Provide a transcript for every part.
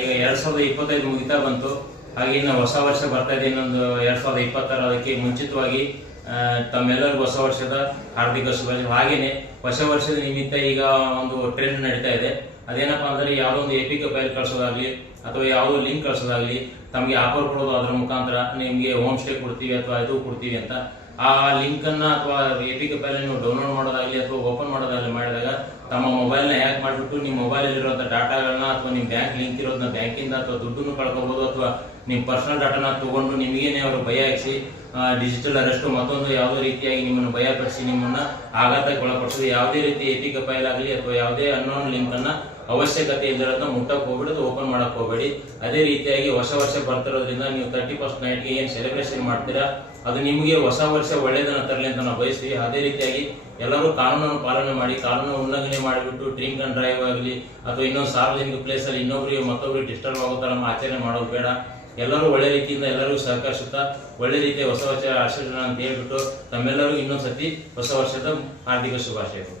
ಈಗ 2025 ಮುಗಿತಾ ಬಂತು. ಹಾಗೆ ಇನ್ನು ಹೊಸ ವರ್ಷ ಬರ್ತಾ ಇದೆ, ಇನ್ನೊಂದು 2026. ಅದಕ್ಕೆ ಮುಂಚಿತವಾಗಿ ತಮ್ಮೆಲ್ಲರಿಗೂ ಹೊಸ ವರ್ಷದ ಹಾರ್ದಿಕ ಶುಭಾಶಯ. ಹಾಗೇನೆ ಹೊಸ ವರ್ಷದ ನಿಮಿತ್ತ ಈಗ ಒಂದು ಟ್ರೆಂಡ್ ನಡೀತಾ ಇದೆ. ಅದೇನಪ್ಪಾ ಅಂದ್ರೆ ಯಾವುದೋ ಒಂದು ಎಪಿಕ್ ಫೈಲ್ ಕಳ್ಸೋದಾಗ್ಲಿ ಅಥವಾ ಯಾವುದೋ ಲಿಂಕ್ ಕಳ್ಸೋದಾಗ್ಲಿ, ತಮಗೆ ಆಫರ್ ಕೊಡೋದು, ಅದರ ಮುಖಾಂತರ ನಿಮಗೆ ಹೋಮ್ ಸ್ಟೇ ಕೊಡ್ತೀವಿ ಅಥವಾ ಇದು ಕೊಡ್ತೀವಿ ಅಂತ. ಆ ಲಿಂಕ್ ಅನ್ನ ಅಥವಾ ಎಪಿಕ್ ಫೈಲ್ ನೀವು ಡೌನ್ಲೋಡ್ ಮಾಡೋದಾಗ್ಲಿ ಅಥವಾ ಓಪನ್ ಮಾಡೋದಾಗ್ಲಿ ಮಾಡಿದಾಗ ತಮ್ಮ ಮೊಬೈಲ್ನ ಹ್ಯಾಕ್ ಮಾಡಿಬಿಟ್ಟು ನಿಮ್ಮ ಮೊಬೈಲ್ ಇರುವಂತ ಡಾಟಾಗಳನ್ನ ಅಥವಾ ನಿಮ್ಮ ಬ್ಯಾಂಕ್ ಲಿಂಕ್ ಇರೋದನ್ನ ಬ್ಯಾಂಕಿಂದ ಅಥವಾ ದುಡ್ಡನ್ನು ಕಳ್ಕೋಬಹುದು, ಅಥವಾ ನಿಮ್ಮ ಪರ್ಸನಲ್ ಡಾಟಾನ ತಗೊಂಡು ನಿಮಗೇನೆ ಅವರು ಭಯ ಹಾಕಿಸಿ ಡಿಜಿಟಲ್ ಅರೆಸ್ಟ್ ಮತ್ತೊಂದು ಯಾವುದೇ ರೀತಿಯಾಗಿ ನಿಮ್ಮನ್ನು ಭಯಪಡಿಸಿ ನಿಮ್ಮನ್ನ ಆಘಾತಕ್ಕೆ ಒಳಪಡಿಸೋದು. ಯಾವುದೇ ರೀತಿ ಎಪಿಕ್ ಫೈಲ್ ಆಗಲಿ ಅಥವಾ ಯಾವುದೇ ಅನ್ನೋನ್ ಲಿಂಕ್ ಅನ್ನ ಅವಶ್ಯಕತೆ ಇಲ್ಲದಿರೋದನ್ನ ಮುಟ್ಟಕ್ಕೆ ಹೋಗ್ಬಿಡೋದು, ಓಪನ್ ಮಾಡಕ್ ಹೋಗಬೇಡಿ. ಅದೇ ರೀತಿಯಾಗಿ ಹೊಸ ವರ್ಷ ಬರ್ತಿರೋದ್ರಿಂದ ನೀವು 31st ನೈಟ್ಗೆ ಏನ್ ಸೆಲೆಬ್ರೇಷನ್ ಮಾಡ್ತೀರಾ ಅದು ನಿಮಗೆ ಹೊಸ ವರ್ಷ ಒಳ್ಳೇದನ್ನ ತರಲಿ ಅಂತ ನಾವು ಬಯಸ್ತೀವಿ. ಅದೇ ರೀತಿಯಾಗಿ ಎಲ್ಲರೂ ಕಾನೂನನ್ನು ಪಾಲನೆ ಮಾಡಿ, ಕಾನೂನು ಉಲ್ಲಂಘನೆ ಮಾಡಿಬಿಟ್ಟು ಡ್ರಿಂಕ್ ಅಂಡ್ ಡ್ರೈವ್ ಆಗಲಿ ಅಥವಾ ಇನ್ನೊಂದು ಸಾರ್ವಜನಿಕ ಪ್ಲೇಸ್ ಅಲ್ಲಿ ಇನ್ನೊಬ್ರಿಗೆ ಮತ್ತೊಬ್ಬರಿಗೆ ಡಿಸ್ಟರ್ಬ್ ಆಗೋ ತರ ಆಚರಣೆ ಮಾಡೋದು ಬೇಡ. ಎಲ್ಲರೂ ಒಳ್ಳೆ ರೀತಿಯಿಂದ ಎಲ್ಲರಿಗೂ ಸಹಕರಿಸುತ್ತಾ ಒಳ್ಳೆ ರೀತಿಯ ಹೊಸ ವರ್ಷ ಆಚರಣೆ ಅಂತ ಹೇಳ್ಬಿಟ್ಟು ತಮ್ಮೆಲ್ಲರಿಗೂ ಇನ್ನೊಂದ್ಸತಿ ಹೊಸ ವರ್ಷದ ಹಾರ್ದಿಕ ಶುಭಾಶಯಗಳು.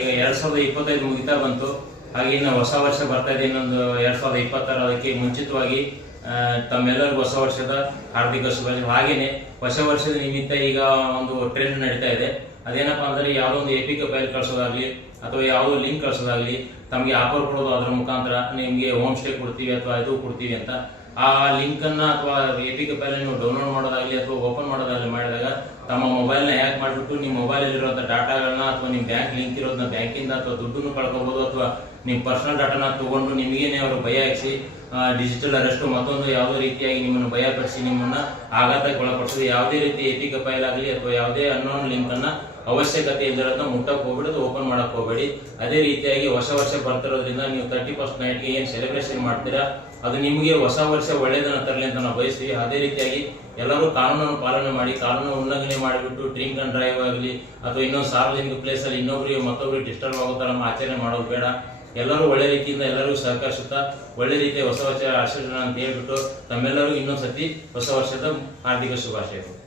ಈಗ 2025 ಮುಗಿತಾ ಬಂತು. ಹಾಗೆ ಇನ್ನು ಹೊಸ ವರ್ಷ ಬರ್ತಾ ಇದೆ, ಇನ್ನೊಂದು 2026. ಅದಕ್ಕೆ ಮುಂಚಿತವಾಗಿ ತಮ್ಮೆಲ್ಲರಿಗೂ ಹೊಸ ವರ್ಷದ ಹಾರ್ದಿಕ ಶುಭಾಶಯ. ಹಾಗೇನೆ ಹೊಸ ವರ್ಷದ ನಿಮಿತ್ತ ಈಗ ಒಂದು ಟ್ರೆಂಡ್ ನಡೀತಾ ಇದೆ. ಅದೇನಪ್ಪಾ ಅಂದ್ರೆ ಯಾವುದೋ ಒಂದು ಎಪಿಕ್ ಫೈಲ್ ಕಳ್ಸೋದಾಗ್ಲಿ ಅಥವಾ ಯಾವುದೋ ಲಿಂಕ್ ಕಳ್ಸೋದಾಗ್ಲಿ, ತಮಗೆ ಆಫರ್ ಕೊಡೋದು, ಅದರ ಮುಖಾಂತರ ನಿಮಗೆ ಹೋಮ್ ಸ್ಟೇ ಕೊಡ್ತೀವಿ ಅಥವಾ ಇದು ಕೊಡ್ತೀವಿ ಅಂತ. ಆ ಲಿಂಕ್ ಅನ್ನ ಅಥವಾ ಎಪಿಕ್ ಫೈಲ್ ನೀವು ಡೌನ್ಲೋಡ್ ಮಾಡೋದಾಗ್ಲಿ ಅಥವಾ ಓಪನ್ ಮಾಡೋದಾಗ್ಲಿ ಮಾಡಿದಾಗ ತಮ್ಮ ಮೊಬೈಲ್ನ ಹ್ಯಾಕ್ ಮಾಡಿಬಿಟ್ಟು ನಿಮ್ಮ ಮೊಬೈಲ್ ಇರುವಂತ ಡಾಟಾಗಳನ್ನ ಅಥವಾ ನಿಮ್ಮ ಬ್ಯಾಂಕ್ ಲಿಂಕ್ ಇರೋದನ್ನ ಬ್ಯಾಂಕಿಂದ ಅಥವಾ ದುಡ್ಡನ್ನು ಕಳ್ಕೋಬಹುದು, ಅಥವಾ ನಿಮ್ಮ ಪರ್ಸನಲ್ ಡಾಟಾನ ತಗೊಂಡು ನಿಮಗೇನೆ ಅವರು ಭಯ ಹಾಕಿಸಿ ಡಿಜಿಟಲ್ ಅರೆಸ್ಟ್ ಮತ್ತೊಂದು ಯಾವುದೇ ರೀತಿಯಾಗಿ ನಿಮ್ಮನ್ನು ಭಯಪಡಿಸಿ ನಿಮ್ಮನ್ನ ಆಘಾತಕ್ಕೆ ಒಳಪಡಿಸೋದು. ಯಾವುದೇ ರೀತಿ ಎಪಿಕ್ ಫೈಲ್ ಆಗಲಿ ಅಥವಾ ಯಾವುದೇ ಅನ್ನೋನ್ ಲಿಂಕ್ ಅನ್ನ ಅವಶ್ಯಕತೆ ಇಲ್ಲದಿರೋದನ್ನ ಮುಟ್ಟಕ್ಕೆ ಹೋಗ್ಬಿಡೋದು, ಓಪನ್ ಮಾಡಕ್ ಹೋಗಬೇಡಿ. ಅದೇ ರೀತಿಯಾಗಿ ಹೊಸ ವರ್ಷ ಬರ್ತಿರೋದ್ರಿಂದ ನೀವು 31st ನೈಟ್ಗೆ ಏನ್ ಸೆಲೆಬ್ರೇಷನ್ ಮಾಡ್ತೀರಾ ಅದು ನಿಮಗೆ ಹೊಸ ವರ್ಷ ಒಳ್ಳೇದನ್ನ ತರಲಿ ಅಂತ ನಾವು ಬಯಸ್ತೀವಿ. ಅದೇ ರೀತಿಯಾಗಿ ಎಲ್ಲರೂ ಕಾನೂನನ್ನು ಪಾಲನೆ ಮಾಡಿ, ಕಾನೂನು ಉಲ್ಲಂಘನೆ ಮಾಡಿಬಿಟ್ಟು ಡ್ರಿಂಕ್ ಅಂಡ್ ಡ್ರೈವ್ ಆಗಲಿ ಅಥವಾ ಇನ್ನೊಂದು ಸಾರ್ವಜನಿಕ ಪ್ಲೇಸ್ ಅಲ್ಲಿ ಇನ್ನೊಬ್ರಿಗೆ ಮತ್ತೊಬ್ಬರಿಗೆ ಡಿಸ್ಟರ್ಬ್ ಆಗೋ ತರ ಆಚರಣೆ ಮಾಡೋದು ಬೇಡ. ಎಲ್ಲರೂ ಒಳ್ಳೆ ರೀತಿಯಿಂದ ಎಲ್ಲರಿಗೂ ಸಹಕರಿಸುತ್ತಾ ಒಳ್ಳೆ ರೀತಿಯ ಹೊಸ ವರ್ಷ ಆಚರಣೆ ಅಂತ ಹೇಳ್ಬಿಟ್ಟು ತಮ್ಮೆಲ್ಲರಿಗೂ ಇನ್ನೊಂದ್ಸತಿ ಹೊಸ ವರ್ಷದ ಹಾರ್ದಿಕ ಶುಭಾಶಯಗಳು.